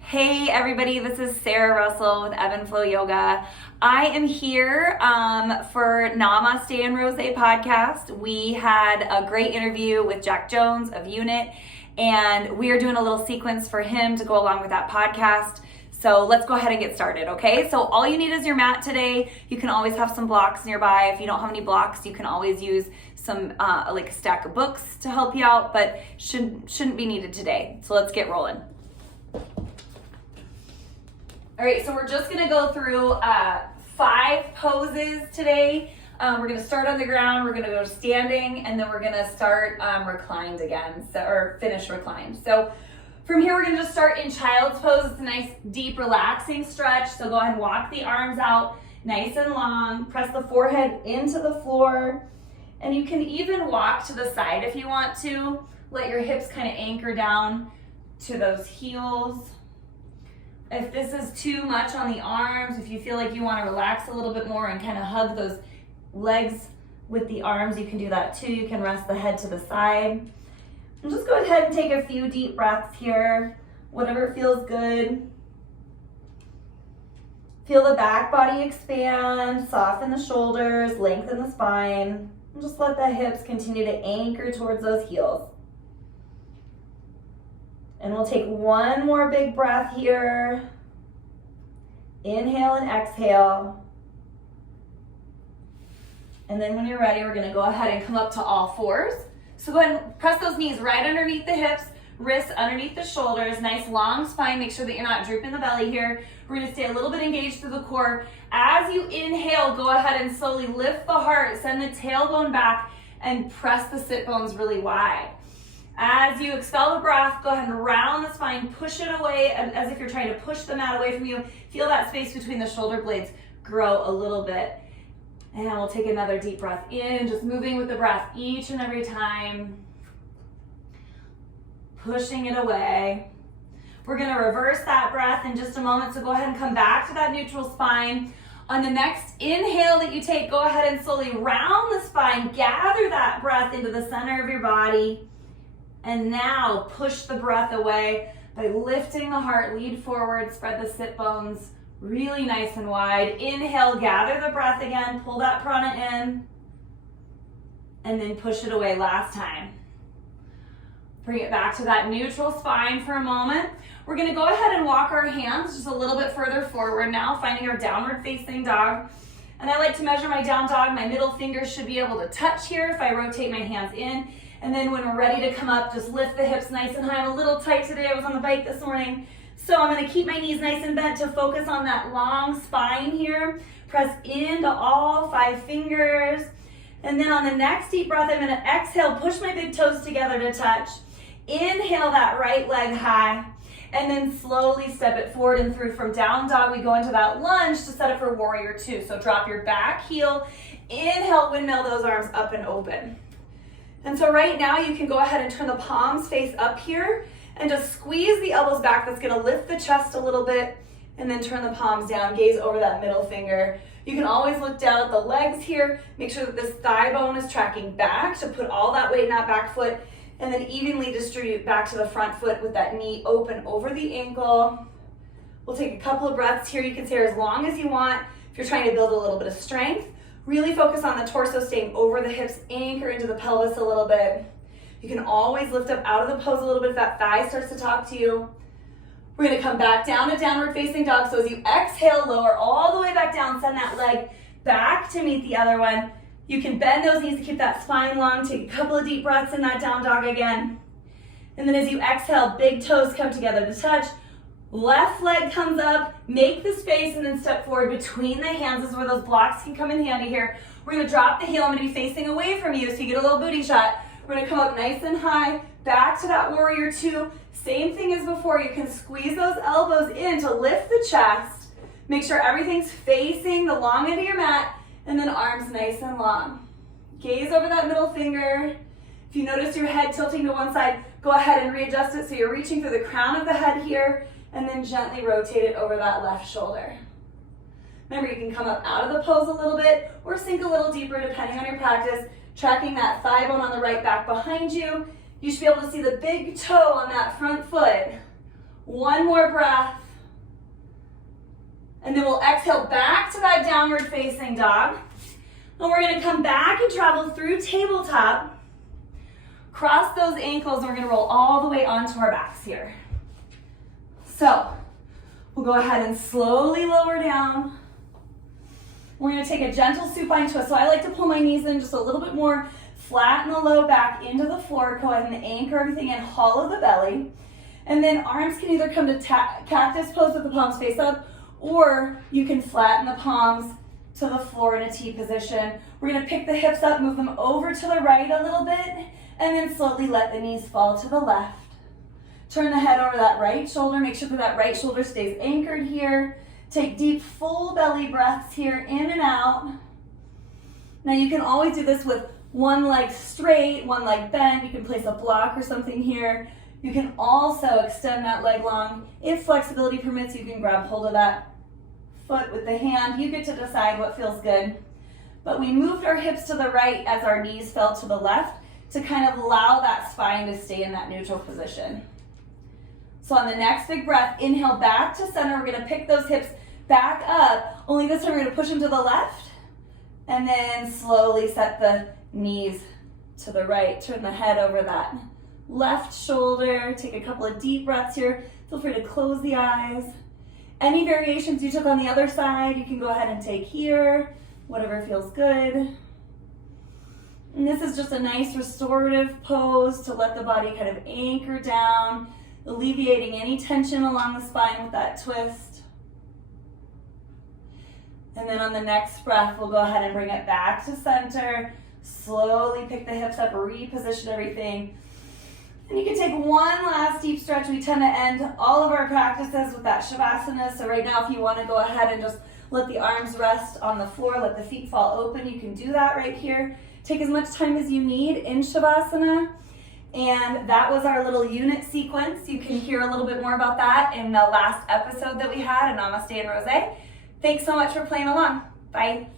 Hey everybody, this is Sarah Russell with Ebb and Flow Yoga. I am here for Namaste and Rosé Podcast. We had a great interview with Jack Jones of Yoonit, and we are doing a little sequence for him to go along with that podcast. So let's go ahead and get started, okay? So all you need is your mat today. You can always have some blocks nearby. If you don't have any blocks, you can always use some like a stack of books to help you out, but shouldn't be needed today. So let's get rolling. All right, so we're just gonna go through 5 poses today. We're gonna start on the ground, we're gonna go to standing, and then we're gonna start reclined again, or finish reclined. So from here, we're gonna just start in child's pose. It's a nice, deep, relaxing stretch. So go ahead and walk the arms out nice and long. Press the forehead into the floor. And you can even walk to the side if you want to. Let your hips kind of anchor down to those heels. If this is too much on the arms, if you feel like you want to relax a little bit more and kind of hug those legs with the arms, you can do that too. You can rest the head to the side. And just go ahead and take a few deep breaths here, whatever feels good. Feel the back body expand, soften the shoulders, lengthen the spine, and just let the hips continue to anchor towards those heels. And we'll take one more big breath here. Inhale and exhale. And then when you're ready, we're gonna go ahead and come up to all fours. So go ahead and press those knees right underneath the hips, wrists underneath the shoulders, nice long spine. Make sure that you're not drooping the belly here. We're gonna stay a little bit engaged through the core. As you inhale, go ahead and slowly lift the heart, send the tailbone back, and press the sit bones really wide. As you expel the breath, go ahead and round the spine, push it away as if you're trying to push the mat away from you. Feel that space between the shoulder blades grow a little bit. And we'll take another deep breath in, just moving with the breath each and every time. Pushing it away. We're gonna reverse that breath in just a moment, so go ahead and come back to that neutral spine. On the next inhale that you take, go ahead and slowly round the spine, gather that breath into the center of your body. And now push the breath away by lifting the heart, lead forward, spread the sit bones really nice and wide. Inhale, gather the breath again, pull that prana in, and then push it away last time. Bring it back to that neutral spine for a moment. We're gonna go ahead and walk our hands just a little bit further forward now, finding our downward facing dog. And I like to measure my down dog. My middle finger should be able to touch here if I rotate my hands in. And then when we're ready to come up, just lift the hips nice and high. I'm a little tight today. I was on the bike this morning. So I'm gonna keep my knees nice and bent to focus on that long spine here. Press into all 5 fingers. And then on the next deep breath, I'm gonna exhale, push my big toes together to touch. Inhale that right leg high. And then slowly step it forward and through. From down dog, we go into that lunge to set up for warrior 2. So drop your back heel. Inhale, windmill those arms up and open. And so right now you can go ahead and turn the palms face up here and just squeeze the elbows back. That's gonna lift the chest a little bit, and then turn the palms down, gaze over that middle finger. You can always look down at the legs here. Make sure that this thigh bone is tracking back to put all that weight in that back foot, and then evenly distribute back to the front foot with that knee open over the ankle. We'll take a couple of breaths here. You can stay here as long as you want. If you're trying to build a little bit of strength, really focus on the torso staying over the hips, anchor into the pelvis a little bit. You can always lift up out of the pose a little bit if that thigh starts to talk to you. We're gonna come back down to downward facing dog. So as you exhale, lower all the way back down, send that leg back to meet the other one. You can bend those knees to keep that spine long. Take a couple of deep breaths in that down dog again. And then as you exhale, big toes come together to touch. Left leg comes up, make the space, and then step forward between the hands. This is where those blocks can come in handy here. We're gonna drop the heel. I'm gonna be facing away from you so you get a little booty shot. We're gonna come up nice and high, back to that warrior 2. Same thing as before. You can squeeze those elbows in to lift the chest. Make sure everything's facing the long end of your mat, and then arms nice and long. Gaze over that middle finger. If you notice your head tilting to one side, go ahead and readjust it so you're reaching through the crown of the head here, and then gently rotate it over that left shoulder. Remember, you can come up out of the pose a little bit or sink a little deeper depending on your practice, tracking that thigh bone on the right back behind you. You should be able to see the big toe on that front foot. One more breath. And then we'll exhale back to that downward facing dog. And we're gonna come back and travel through tabletop. Cross those ankles, and we're gonna roll all the way onto our backs here. So, we'll go ahead and slowly lower down. We're gonna take a gentle supine twist. So I like to pull my knees in just a little bit more, flatten the low back into the floor. Go ahead and anchor everything in, hollow the belly. And then arms can either come to cactus pose with the palms face up, or you can flatten the palms to the floor in a T position. We're gonna pick the hips up, move them over to the right a little bit, and then slowly let the knees fall to the left. Turn the head over that right shoulder. Make sure that right shoulder stays anchored here. Take deep, full belly breaths here, in and out. Now you can always do this with one leg straight, one leg bent. You can place a block or something here. You can also extend that leg long. If flexibility permits, you can grab hold of that foot with the hand. You get to decide what feels good. But we moved our hips to the right as our knees fell to the left to kind of allow that spine to stay in that neutral position. So on the next big breath, inhale back to center. We're gonna pick those hips back up, only this time we're gonna push them to the left, and then slowly set the knees to the right. Turn the head over that left shoulder. Take a couple of deep breaths here. Feel free to close the eyes. Any variations you took on the other side, you can go ahead and take here, whatever feels good. And this is just a nice restorative pose to let the body kind of anchor down, alleviating any tension along the spine with that twist. And then on the next breath, we'll go ahead and bring it back to center. Slowly pick the hips up, reposition everything. And you can take one last deep stretch. We tend to end all of our practices with that Shavasana. So right now, if you want to go ahead and just let the arms rest on the floor, let the feet fall open, you can do that right here. Take as much time as you need in Shavasana. And that was our little unit sequence. You can hear a little bit more about that in the last episode that we had in Namaste and Rosé. Thanks so much for playing along. Bye.